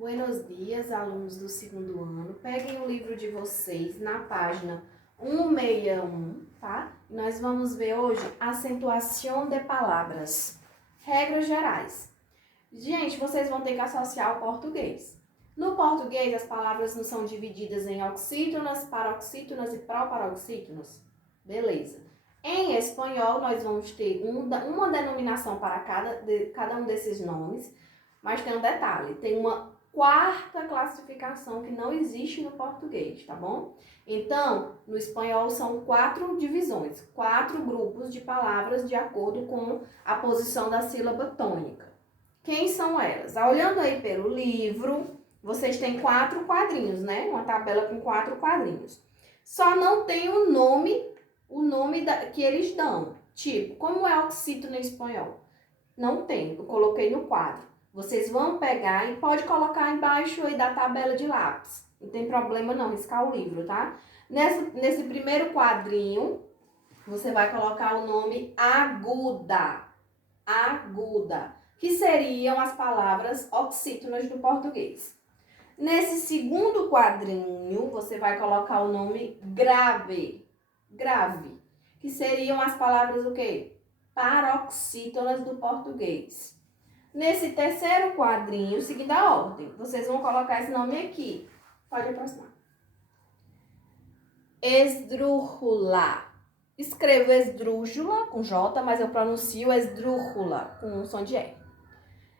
Buenos dias, alunos do segundo ano. Peguem o livro de vocês na página 161, tá? Nós vamos ver hoje acentuação de palavras. Regras gerais. Gente, vocês vão ter que associar o português. No português, as palavras não são divididas em oxítonas, paroxítonas e proparoxítonas. Beleza. Em espanhol, nós vamos ter uma denominação para cada um desses nomes, mas tem um detalhe, tem uma quarta classificação que não existe no português, tá bom? Então, no espanhol são 4 divisões, 4 grupos de palavras de acordo com a posição da sílaba tônica. Quem são elas? Olhando aí pelo livro, vocês têm 4 quadrinhos, né? Uma tabela com 4 quadrinhos. Só não tem o nome que eles dão. Tipo, como é oxítono em espanhol? Não tem, eu coloquei no quadro. Vocês vão pegar e pode colocar embaixo aí da tabela de lápis. Não tem problema não, riscar o livro, tá? Nesse primeiro quadrinho, você vai colocar o nome aguda. Aguda, que seriam as palavras oxítonas do português. Nesse segundo quadrinho, você vai colocar o nome grave. Grave, que seriam as palavras o quê? Paroxítonas do português. Nesse terceiro quadrinho, seguindo a ordem, vocês vão colocar esse nome aqui. Pode aproximar. Esdrújula. Escrevo esdrújula com J, mas eu pronuncio esdrújula com som de R.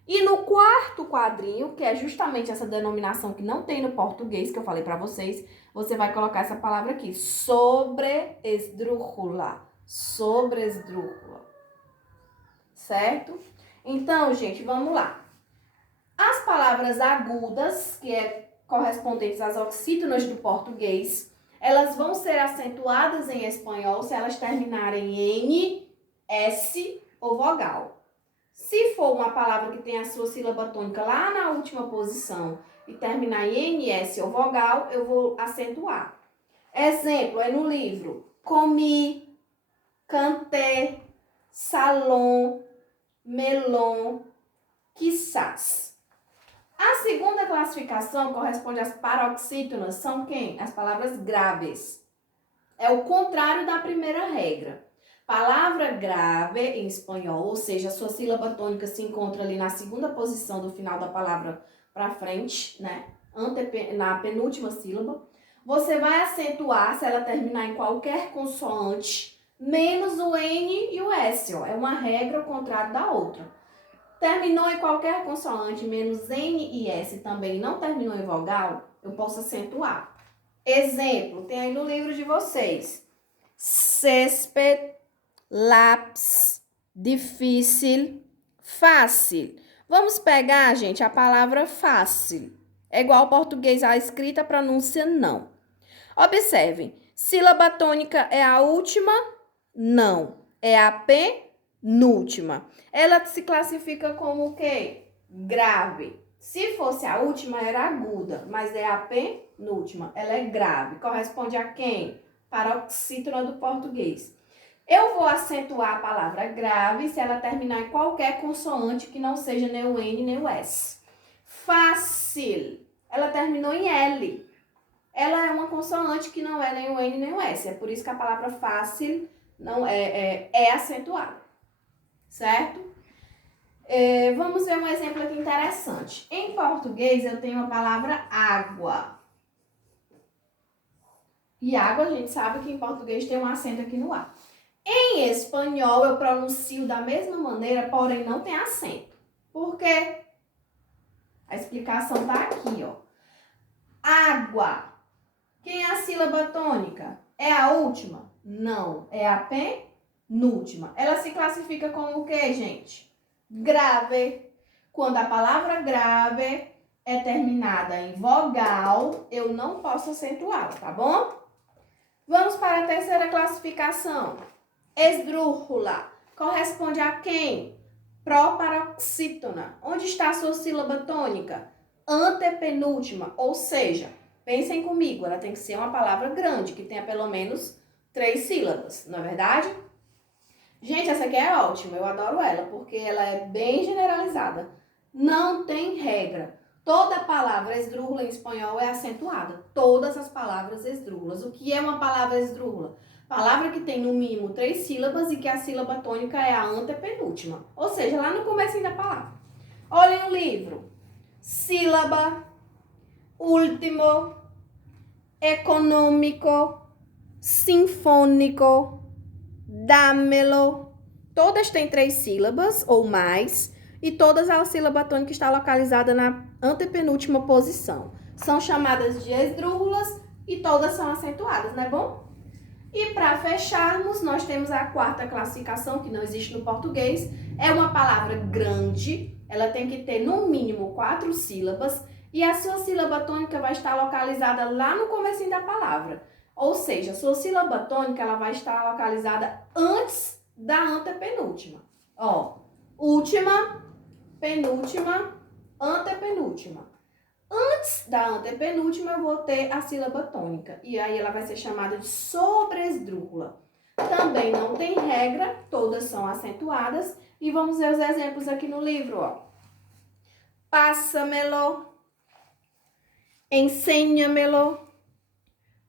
E no quarto quadrinho, que é justamente essa denominação que não tem no português, que eu falei para vocês, você vai colocar essa palavra aqui, sobreesdrújula. Sobreesdrújula. Certo? Então, gente, vamos lá. As palavras agudas, que é correspondentes às oxítonas do português, elas vão ser acentuadas em espanhol se elas terminarem em N, S ou vogal. Se for uma palavra que tem a sua sílaba tônica lá na última posição e terminar em N, S ou vogal, eu vou acentuar. Exemplo, é no livro. Comi, cantei, salão, melon, quizás. A segunda classificação corresponde às paroxítonas, são quem? As palavras graves. É o contrário da primeira regra. Palavra grave em espanhol, ou seja, a sua sílaba tônica se encontra ali na segunda posição do final da palavra para frente, né? Na penúltima sílaba. Você vai acentuar se ela terminar em qualquer consoante, menos o N e o S, ó. É uma regra ao contrário da outra. Terminou em qualquer consoante, menos N e S também não terminou em vogal, eu posso acentuar. Exemplo, tem aí no livro de vocês. Césped, lápis, difícil, fácil. Vamos pegar, gente, a palavra fácil. É igual ao português, a escrita, a pronúncia não. Observem, sílaba tônica é a última? Não. É a penúltima. Ela se classifica como o quê? Grave. Se fosse a última, era aguda, mas é a penúltima. Ela é grave. Corresponde a quem? Paroxítona do português. Eu vou acentuar a palavra grave se ela terminar em qualquer consoante que não seja nem o N nem o S. Fácil. Ela terminou em L. Ela é uma consoante que não é nem o N nem o S. É por isso que a palavra fácil não é acentuada. Certo? Vamos ver um exemplo aqui interessante. Em português, eu tenho a palavra água. E água, a gente sabe que em português tem um acento aqui no A. Em espanhol, eu pronuncio da mesma maneira, porém não tem acento. Por quê? A explicação tá aqui, ó. Água. Quem é a sílaba tônica? É a última? Não, é a penúltima. Ela se classifica como o quê, gente? Grave. Quando a palavra grave é terminada em vogal, eu não posso acentuá-la, tá bom? Vamos para a terceira classificação. Esdrújula. Corresponde a quem? Proparoxítona. Onde está a sua sílaba tônica? Antepenúltima, ou seja, pensem comigo, ela tem que ser uma palavra grande, que tenha pelo menos 3 sílabas, não é verdade? Gente, essa aqui é ótima, eu adoro ela, porque ela é bem generalizada. Não tem regra. Toda palavra esdrúxula em espanhol é acentuada. Todas as palavras esdrúxulas. O que é uma palavra esdrúxula? Palavra que tem no mínimo 3 sílabas e que a sílaba tônica é a antepenúltima. Ou seja, lá no começo da palavra. Olhem o livro. Sílaba, último, econômico, sinfônico, dámelo. Todas têm 3 sílabas ou mais e todas a sílaba tônica está localizada na antepenúltima posição. São chamadas de esdrúxulas e todas são acentuadas, não é bom? E para fecharmos, nós temos a quarta classificação, que não existe no português. É uma palavra grande, ela tem que ter no mínimo 4 sílabas e a sua sílaba tônica vai estar localizada lá no comecinho da palavra. Ou seja, a sua sílaba tônica ela vai estar localizada antes da antepenúltima. Ó, última, penúltima, antepenúltima. Antes da antepenúltima, eu vou ter a sílaba tônica. E aí ela vai ser chamada de sobresdrúxula. Também não tem regra, todas são acentuadas. E vamos ver os exemplos aqui no livro, ó. Pássamelo, ensina-melo,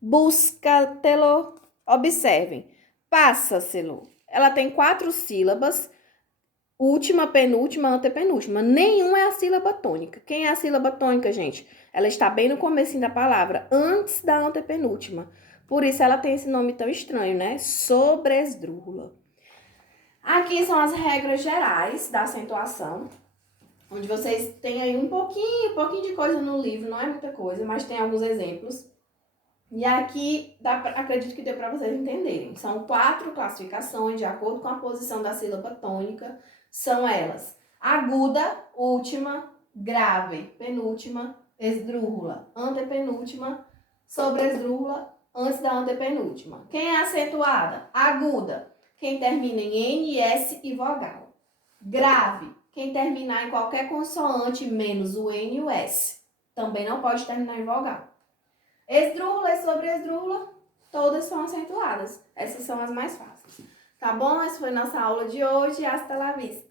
busca-telo. Observem, passa-selo. Ela tem 4 sílabas, última, penúltima, antepenúltima. Nenhuma é a sílaba tônica. Quem é a sílaba tônica, gente? Ela está bem no comecinho da palavra, antes da antepenúltima. Por isso ela tem esse nome tão estranho, né? Sobresdrúxula. Aqui são as regras gerais da acentuação, onde vocês têm aí um pouquinho de coisa no livro, não é muita coisa, mas tem alguns exemplos. E aqui, acredito que deu para vocês entenderem. São 4 classificações de acordo com a posição da sílaba tônica. São elas: aguda, última, grave, penúltima, esdrúxula, antepenúltima, sobresdrúxula, antes da antepenúltima. Quem é acentuada? Aguda, quem termina em N, S e vogal. Grave, quem terminar em qualquer consoante menos o N e o S. Também não pode terminar em vogal. Esdrúxula e sobresdrúxula, todas são acentuadas. Essas são as mais fáceis. Tá bom? Essa foi nossa aula de hoje. Hasta la vista.